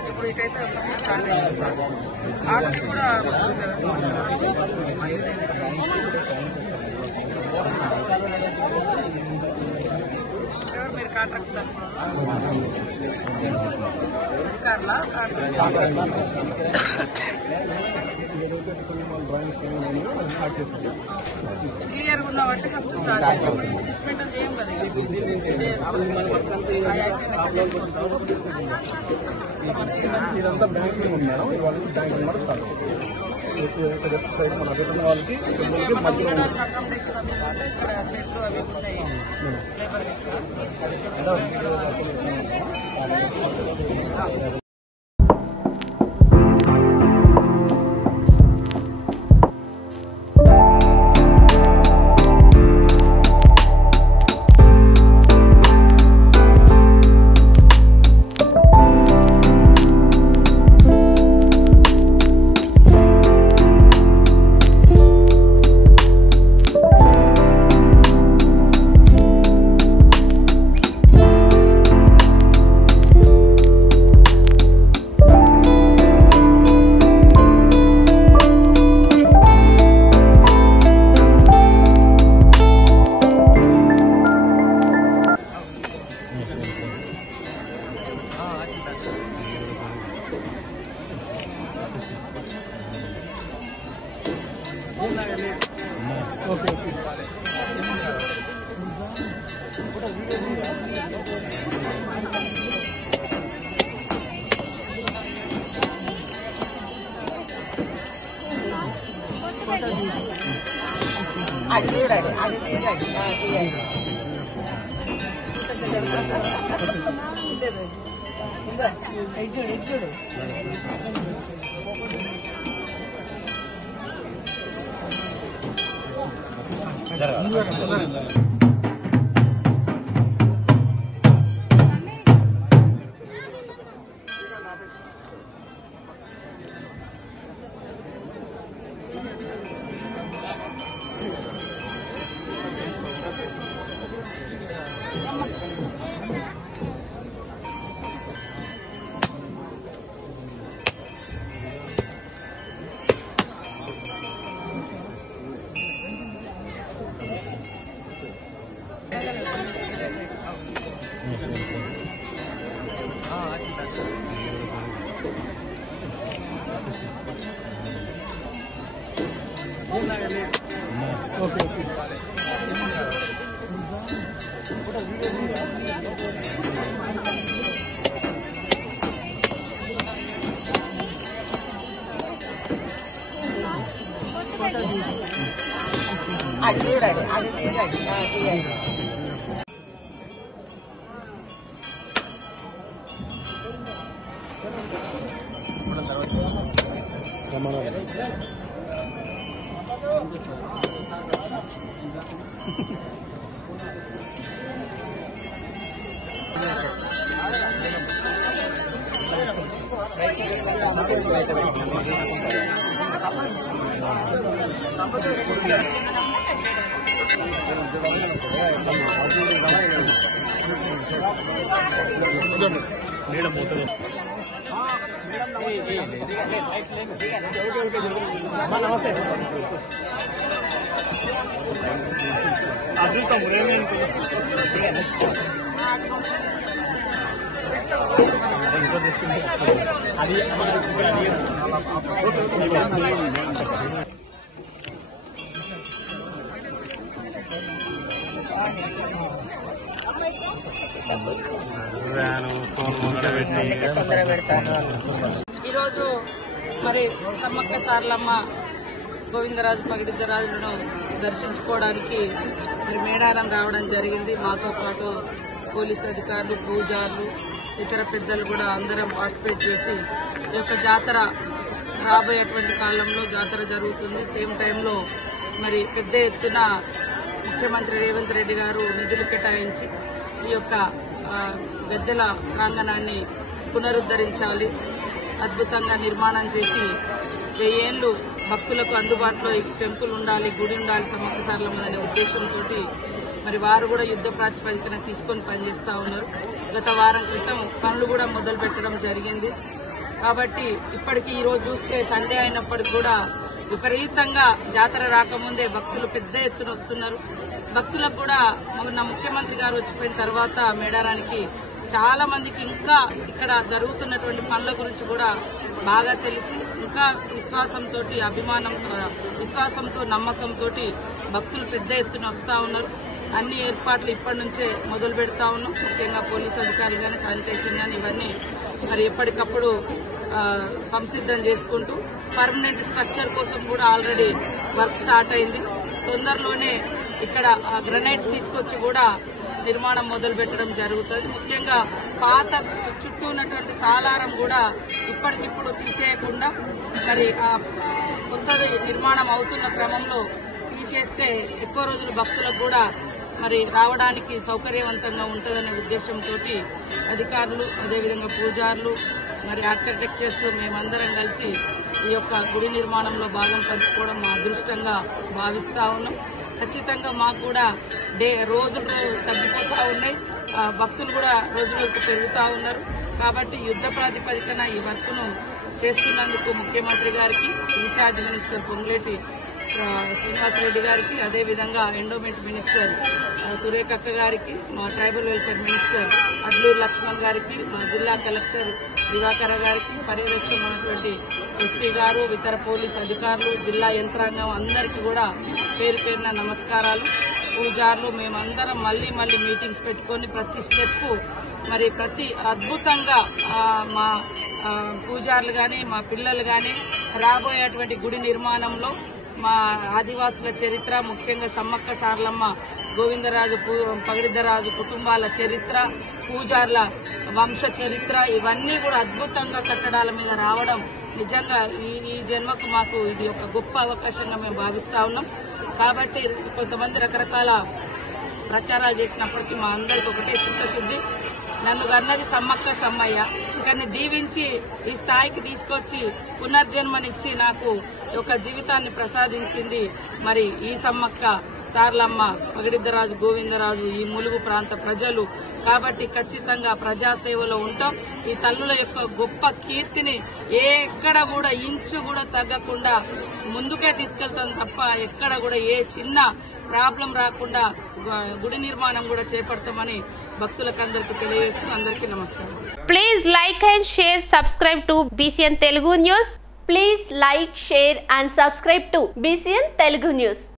ఇప్పుడు ఇటైతే ఆర్ట్స్ కూడా మీరు కాంట్రాక్టర్ క్లియర్ ఉన్న వాటి ఫస్ట్ స్టార్ట్ డిస్మెంటల్ చేయం కదా ఇదంతా బ్యాంకింగ్ ఉంది మేడం ఇవాళ బ్యాంకింగ్ కూడా స్టార్ట్ సైడ్ మన అభివృద్ధి వాళ్ళకి చెట్లు అవి ఉన్నాయి లేబర్ అది చూడండి అది తీయండి చూడు అది చూడండి అది తీయండి ఈరోజు మరి సమ్మక్క సారలమ్మ గోవిందరాజు పగిడిద్దరాజులను దర్శించుకోవడానికి మరి మేడారం రావడం జరిగింది. మాతో పాటు పోలీసు అధికారులు, పూజారులు, ఇతర పెద్దలు కూడా అందరం పార్టిసిపేట్ చేసి ఈ యొక్క జాతర రాబోయేటువంటి కాలంలో జాతర జరుగుతుంది. సేమ్ టైంలో మరి పెద్ద ఎత్తున ముఖ్యమంత్రి రేవంత్ రెడ్డి గారు నిధులు కేటాయించి ఈ యొక్క గద్దెల ప్రాంగణాన్ని పునరుద్ధరించాలి, అద్భుతంగా నిర్మాణం చేసి 1000 ఏళ్లు భక్తులకు అందుబాటులో ఈ టెంపుల్ ఉండాలి, గుడి ఉండాలి సమ్మక్క సారలమ్మ అనే ఉద్దేశంతో మరి వారు కూడా యుద్ధ ప్రాతిపదికన తీసుకొని పనిచేస్తూ ఉన్నారు. గత వారం క్రితం పనులు కూడా మొదలు పెట్టడం జరిగింది. కాబట్టి ఇప్పటికీ ఈరోజు చూస్తే సండే అయినప్పటికీ కూడా విపరీతంగా జాతర రాకముందే భక్తులు పెద్ద ఎత్తున వస్తున్నారు. భక్తులకు కూడా మొన్న ముఖ్యమంత్రి గారు వచ్చిపోయిన తర్వాత మేడారానికి చాలా మందికి ఇంకా ఇక్కడ జరుగుతున్నటువంటి పనుల గురించి కూడా బాగా తెలిసి ఇంకా విశ్వాసంతో, అభిమానంతో, విశ్వాసంతో, నమ్మకంతో భక్తులు పెద్ద ఎత్తున వస్తూ ఉన్నారు. అన్ని ఏర్పాట్లు ఇప్పటి నుంచే మొదలు పెడతా ఉన్నాం. ముఖ్యంగా పోలీసు అధికారులు కానీ, శానిటేషన్ కానీ ఇవన్నీ మరి ఎప్పటికప్పుడు సంసిద్ధం చేసుకుంటూ పర్మనెంట్ స్ట్రక్చర్ కోసం కూడా ఆల్రెడీ వర్క్ స్టార్ట్ అయింది. తొందరలోనే ఇక్కడ గ్రనైట్స్ తీసుకొచ్చి కూడా నిర్మాణం మొదలు పెట్టడం జరుగుతుంది. ముఖ్యంగా పాత చుట్టూ ఉన్నటువంటి సాలారం కూడా ఇప్పటికిప్పుడు తీసేయకుండా మరి కొత్తది నిర్మాణం అవుతున్న క్రమంలో తీసేస్తే ఎక్కువ రోజులు భక్తులకు కూడా మరి రావడానికి సౌకర్యవంతంగా ఉంటుందనే ఉద్దేశంతో అధికారులు, అదేవిధంగా పూజారులు, మరి ఆర్కిటెక్చర్స్ మేమందరం కలిసి ఈ యొక్క గుడి నిర్మాణంలో భాగం పంచుకోవడం మా అదృష్టంగా భావిస్తా ఉన్నాం. ఖచ్చితంగా మాకు కూడా రోజులు తగ్గిపోతూ ఉన్నాయి, భక్తులు కూడా రోజులకు పెరుగుతూ ఉన్నారు. కాబట్టి యుద్ధ ప్రాతిపదికన ఈ వర్క్ను చేస్తున్నందుకు ముఖ్యమంత్రి గారికి, ఇన్ఛార్జ్ మినిస్టర్ పొంగులేటి శ్రీనివాసరెడ్డి గారికి, అదేవిధంగా ఎండోమెంట్ మినిస్టర్ సురేఖక్క గారికి, మా tribal welfare minister Adluri Laxman గారికి, మా జిల్లా కలెక్టర్ దివాకర గారికి, పర్యవేక్షణ ఉన్నటువంటి ఎస్పీ గారు, ఇతర పోలీసు అధికారులు, జిల్లా యంత్రాంగం అందరికీ కూడా పేరు పేరున నమస్కారాలు. పూజారులు మేమందరం మళ్లీ మీటింగ్స్ పెట్టుకొని ప్రతి స్టెప్ మరి ప్రతి అద్భుతంగా మా పూజారులు కానీ, మా పిల్లలు కానీ రాబోయేటువంటి గుడి నిర్మాణంలో మా ఆదివాసుల చరిత్ర, ముఖ్యంగా సమ్మక్క సారలమ్మ, గోవిందరాజు, పగిడిద్దరాజు కుటుంబాల చరిత్ర, పూజార్ల వంశ చరిత్ర ఇవన్నీ కూడా అద్భుతంగా కట్టడాల మీద రావడం నిజంగా ఈ జన్మకు మాకు ఇది ఒక గొప్ప అవకాశంగా మేము భావిస్తా ఉన్నాం. కాబట్టి కొంతమంది రకరకాల ప్రచారాలు చేసినప్పటికీ మా అందరికి ఒకటే చిత్తశుద్ధి, నన్ను కన్నది సమ్మక్క సమ్మయ్య, కానీ దీవించి ఈ స్థాయికి తీసుకొచ్చి పునర్జన్మనిచ్చి నాకు ఒక జీవితాన్ని ప్రసాదించింది మరి ఈ సమ్మక్క సారలమ్మ, పగిడిద్దరాజు, గోవిందరాజు, ఈ ములుగు ప్రాంత ప్రజలు. కాబట్టి ఖచ్చితంగా ప్రజాసేవలో ఉంటాం. ఈ తల్లుల యొక్క గొప్ప కీర్తిని ఎక్కడ కూడా ఇంచు కూడా తగ్గకుండా ముందుకే తీసుకెళ్తాం తప్ప ఎక్కడ కూడా ఏ చిన్న ప్రాబ్లం రాకుండా గుడి నిర్మాణం కూడా చేపడతామని భక్తులకు అందరికీ తెలియజేస్తూ అందరికీ నమస్కారం. Please like and share, subscribe to BCN Telugu News. Please like, share and subscribe to BCN Telugu News.